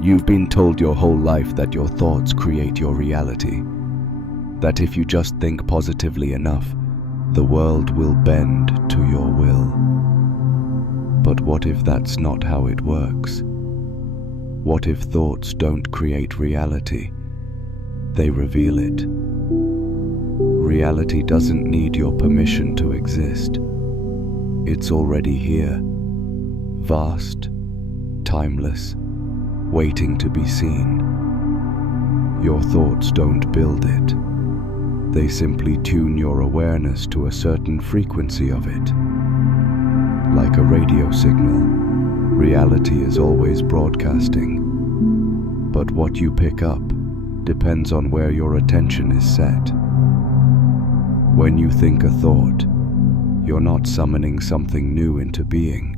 You've been told your whole life that your thoughts create your reality, that if you just think positively enough, the world will bend to your will. But what if that's not how it works? What if thoughts don't create reality? They reveal it. Reality doesn't need your permission to exist. It's already here, vast, timeless, waiting to be seen. Your thoughts don't build it. They simply tune your awareness to a certain frequency of it. Like a radio signal, reality is always broadcasting. But what you pick up depends on where your attention is set. When you think a thought, you're not summoning something new into being.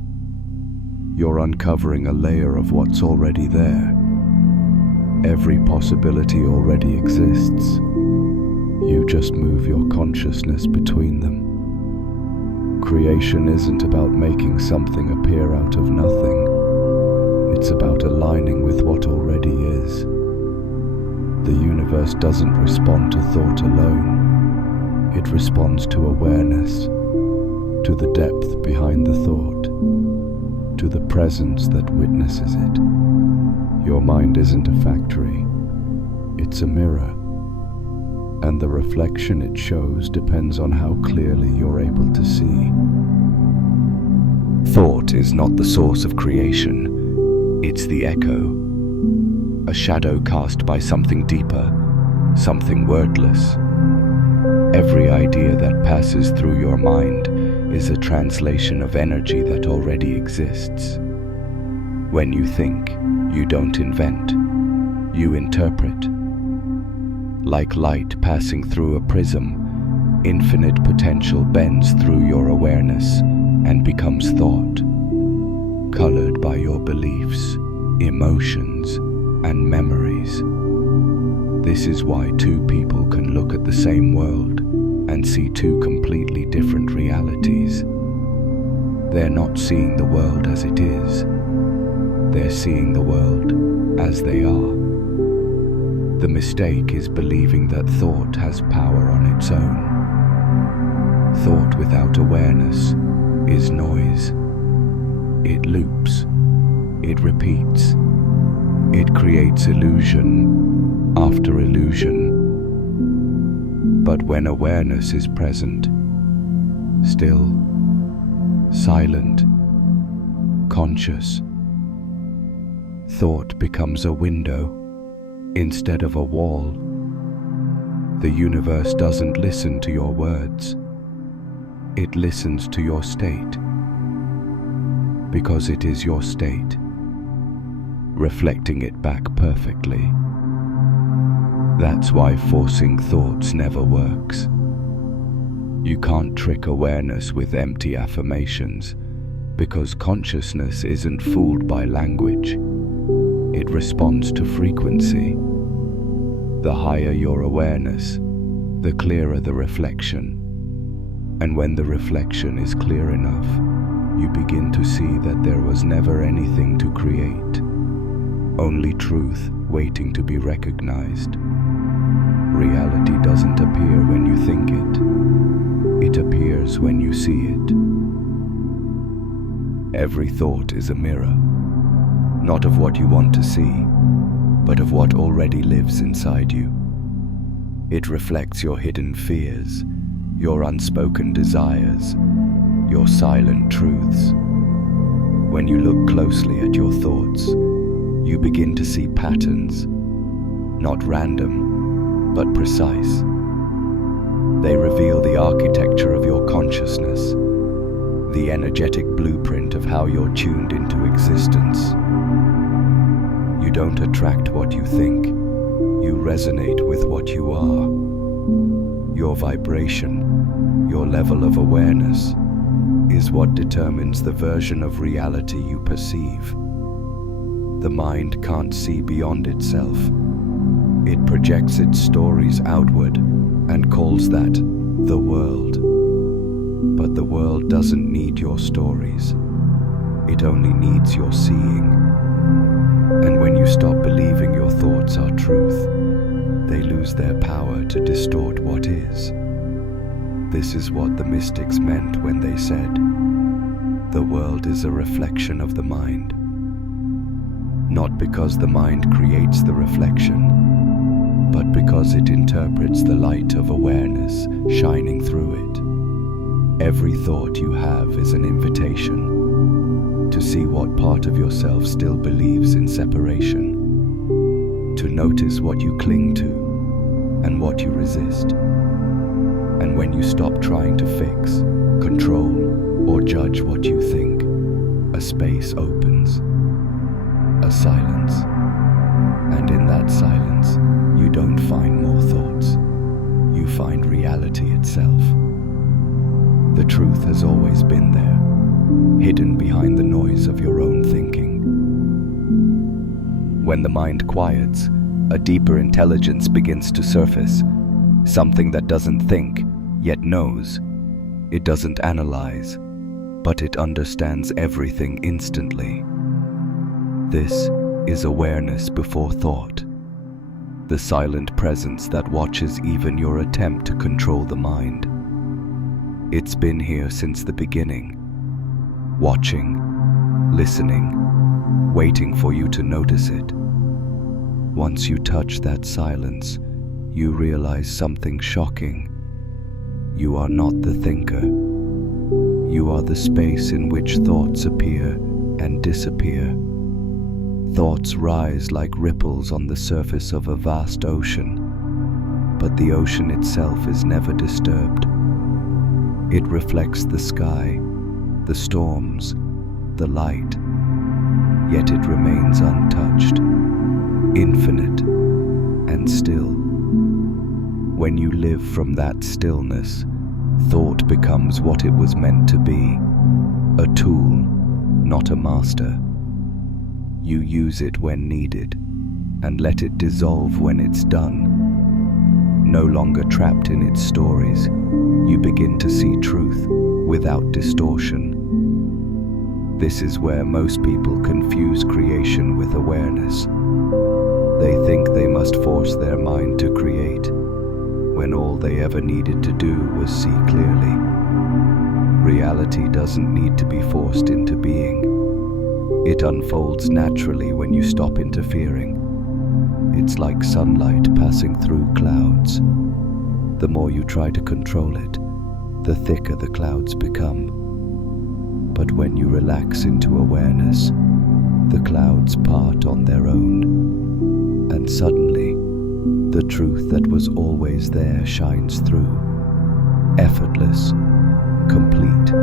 You're uncovering a layer of what's already there. Every possibility already exists. You just move your consciousness between them. Creation isn't about making something appear out of nothing. It's about aligning with what already is. The universe doesn't respond to thought alone. It responds to awareness, to the depth behind the thought, to the presence that witnesses it. Your mind isn't a factory, it's a mirror, and the reflection it shows depends on how clearly you're able to see. Thought is not the source of creation, it's the echo, a shadow cast by something deeper, something wordless. Every idea that passes through your mind is a translation of energy that already exists. When you think, you don't invent, you interpret. Like light passing through a prism, infinite potential bends through your awareness and becomes thought, colored by your beliefs, emotions, and memories. This is why two people can look at the same world and see two completely different realities. They're not seeing the world as it is. They're seeing the world as they are. The mistake is believing that thought has power on its own. Thought without awareness is noise. It loops. It repeats. It creates illusion after illusion. But when awareness is present, still, silent, conscious, thought becomes a window instead of a wall. The universe doesn't listen to your words. It listens to your state, because it is your state, reflecting it back perfectly. That's why forcing thoughts never works. You can't trick awareness with empty affirmations, because consciousness isn't fooled by language. It responds to frequency. The higher your awareness, the clearer the reflection. And when the reflection is clear enough, you begin to see that there was never anything to create, only truth waiting to be recognized. Reality doesn't appear when you think it. It appears when you see it. Every thought is a mirror, not of what you want to see, but of what already lives inside you. It reflects your hidden fears, your unspoken desires, your silent truths. When you look closely at your thoughts, you begin to see patterns, not random, but precise. They reveal the architecture of your consciousness, the energetic blueprint of how you're tuned into existence. You don't attract what you think, you resonate with what you are. Your vibration, your level of awareness, is what determines the version of reality you perceive. The mind can't see beyond itself. It projects its stories outward and calls that the world. But the world doesn't need your stories. It only needs your seeing. And when you stop believing your thoughts are truth, they lose their power to distort what is. This is what the mystics meant when they said, "The world is a reflection of the mind." Not because the mind creates the reflection, but because it interprets the light of awareness shining through it. Every thought you have is an invitation to see what part of yourself still believes in separation, to notice what you cling to and what you resist. And when you stop trying to fix, control, or judge what you think, a space opens, a silence. And in that silence, you don't find more thoughts. You find reality itself. The truth has always been there, hidden behind the noise of your own thinking. When the mind quiets, a deeper intelligence begins to surface, something that doesn't think, yet knows. It doesn't analyze, but it understands everything instantly. This is awareness before thought, the silent presence that watches even your attempt to control the mind. It's been here since the beginning, watching, listening, waiting for you to notice it. Once you touch that silence, you realize something shocking. You are not the thinker. You are the space in which thoughts appear and disappear. Thoughts rise like ripples on the surface of a vast ocean, but the ocean itself is never disturbed. It reflects the sky, the storms, the light, yet it remains untouched, infinite, and still. When you live from that stillness, thought becomes what it was meant to be, a tool, not a master. You use it when needed, and let it dissolve when it's done. No longer trapped in its stories, you begin to see truth without distortion. This is where most people confuse creation with awareness. They think they must force their mind to create, when all they ever needed to do was see clearly. Reality doesn't need to be forced into being. It unfolds naturally when you stop interfering. It's like sunlight passing through clouds. The more you try to control it, the thicker the clouds become. But when you relax into awareness, the clouds part on their own, and suddenly, the truth that was always there shines through, effortless, complete,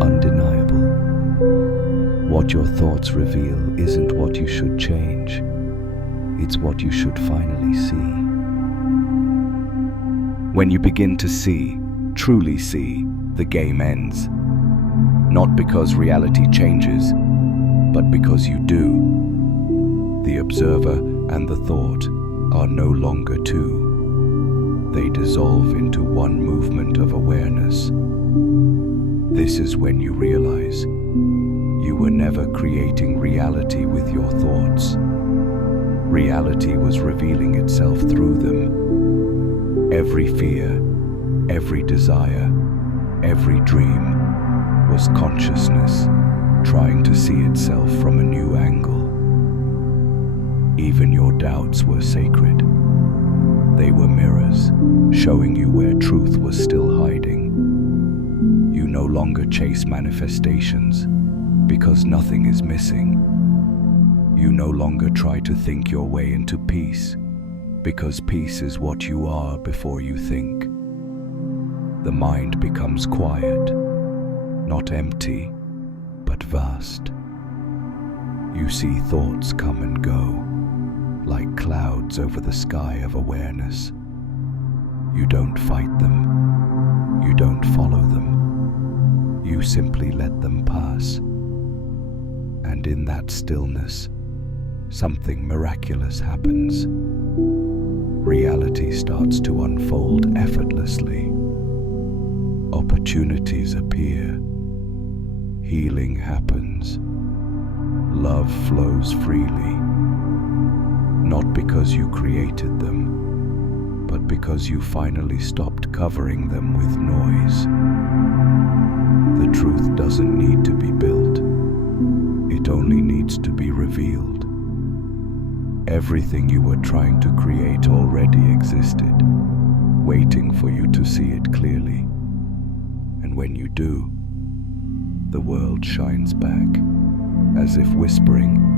undeniable. What your thoughts reveal isn't what you should change, it's what you should finally see. When you begin to see, truly see, the game ends. Not because reality changes, but because you do. The observer and the thought are no longer two. They dissolve into one movement of awareness. This is when you realize you were never creating reality with your thoughts. Reality was revealing itself through them. Every fear, every desire, every dream was consciousness trying to see itself from a new angle. Even your doubts were sacred. They were mirrors, showing you where truth was still hiding. You no longer chase manifestations, because nothing is missing. You no longer try to think your way into peace, because peace is what you are before you think. The mind becomes quiet, not empty, but vast. You see thoughts come and go, like clouds over the sky of awareness. You don't fight them. You don't follow them. You simply let them pass. And in that stillness, something miraculous happens. Reality starts to unfold effortlessly. Opportunities appear. Healing happens. Love flows freely. Not because you created them, but because you finally stopped covering them with noise. The truth doesn't need to be built. It only needs to be revealed. Everything you were trying to create already existed, waiting for you to see it clearly. And when you do, the world shines back, as if whispering,